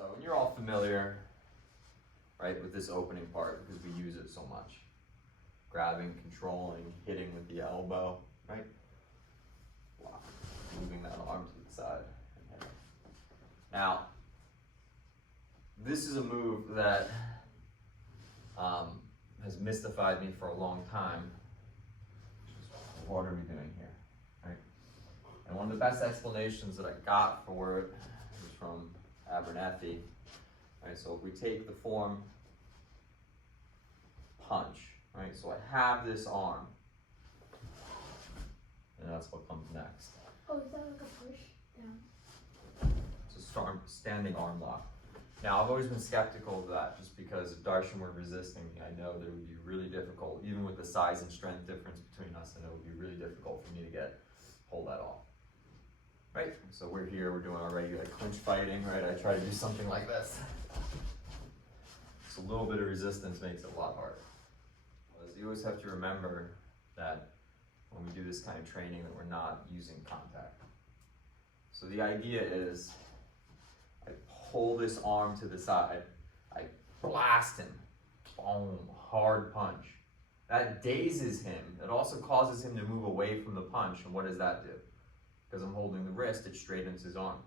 So, and you're all familiar, right, with this opening part because we use it so much. Grabbing, controlling, hitting with the elbow, right? Wow. Moving that arm to the side. Now, this is a move that has mystified me for a long time. What are we doing here, right? And one of the best explanations that I got for it was from Abernethy. Right, so if we take the form punch, right? So I have this arm, and that's what comes next. Oh, is that like a push down? It's a standing arm lock. Now, I've always been skeptical of that just because if Darshan were resisting me, I know that it would be really difficult, even with the size and strength difference between us, I know it would be really difficult for me to pull that off. Right? So we're here, we're doing our regular clinch fighting, right? I try to do something like this. So a little bit of resistance makes it a lot harder. So you always have to remember that when we do this kind of training that we're not using contact. So the idea is I pull this arm to the side, I blast him, boom, hard punch. That dazes him. It also causes him to move away from the punch, and what does that do? Because I'm holding the wrist, it straightens his arm.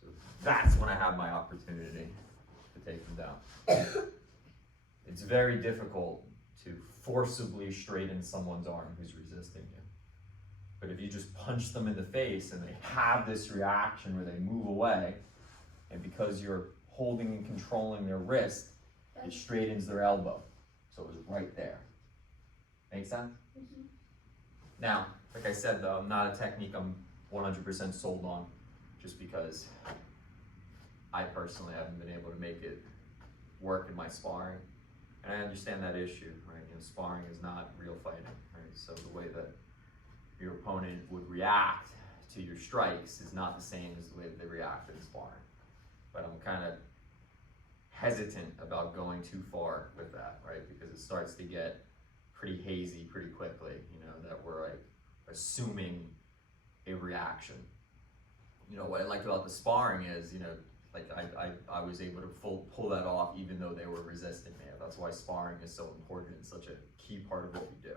So that's when I have my opportunity to take him down. It's very difficult to forcibly straighten someone's arm who's resisting you. But if you just punch them in the face and they have this reaction where they move away, and because you're holding and controlling their wrist, it straightens their elbow. So it was right there. Make sense? Mm-hmm. Now, like I said though, not a technique I'm 100% sold on, just because I personally haven't been able to make it work in my sparring. And I understand that issue, right? You know, sparring is not real fighting, right? So the way that your opponent would react to your strikes is not the same as the way that they react in sparring. But I'm kind of hesitant about going too far with that, right? Because it starts to get pretty hazy pretty quickly, you know, that we're like assuming a reaction. You know, what I liked about the sparring is, you know, like I was able to pull that off even though they were resisting me. That's why sparring is so important and such a key part of what we do.